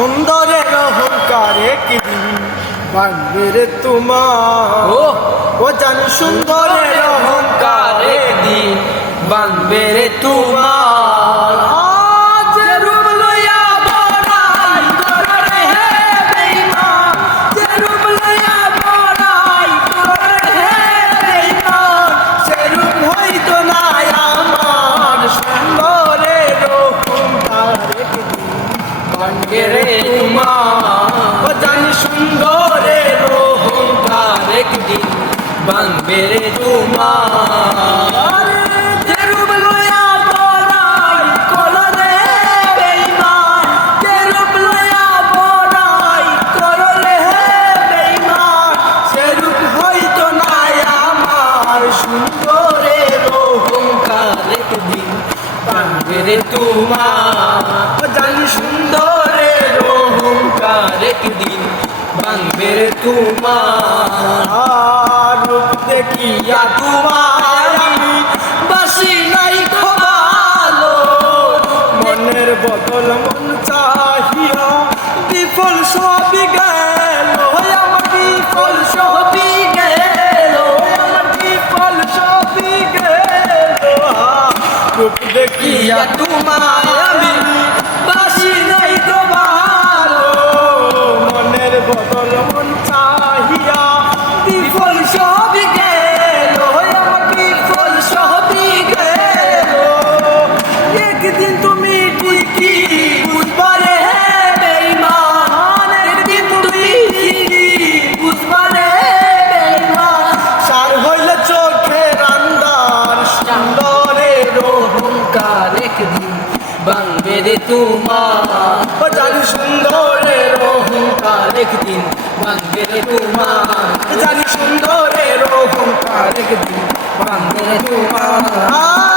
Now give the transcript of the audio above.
সুন্দরের অহংকার একদিন ভাঙবে রে তোমার। ও জান সুন্দরের অহংকার একদিন ভাঙবে রে তোমার। আজ রূপ লইয়া বড়াই করে হে বেঈমান, যে রূপ লইয়া বড়াই করে হে বেঈমান, সে রূপ হইতো না আমার। সুন্দরের অহংকার একদিন ভাঙবে রে তোমার। ও জান সুন্দরের অহংকার একদিন ভাঙবে রে তোমার। যে রূপ লইয়া বড়াই করে হে বেঈমান, যে রূপ লইয়া বড়াই করে হে বেঈমান, সে রূপ হইতো না আমার। সুন্দরের অহংকার একদিন ভাঙবে রে তোমার। ও জানি সুন্দরের অহংকার একদিন ভাঙবে রে তোমার। আর রূপ দেখিয়া তোমায় আমি বাসি নাই ভালো, মনের বদল মন চাহিয়া বিফল সবই গেল আমার, বিফল সবই গেল আমার, বিফল সবই গেল। রূপ দেখিয়া তোমায় আমি বাসি নাই তো ভালো, মনের বদল মন চাহিয়া বিফল সবই গেল আমার, বিফল সবই গেল। একদিন তুমি ঠিকই বুঝবারে হে বেঈমান, একদিন তুমি ঠিকই বুঝবারে বেঈমান, সার হইল চোখের আন্দার। সুন্দরের অহংকার একদিন ভাঙবে রে তোমার। ও জানি সুন্দরের অহংকার একদিন ভাঙবে রে তোমার। জানি সুন্দরের অহংকার একদিন ভাঙবে রে তোমার।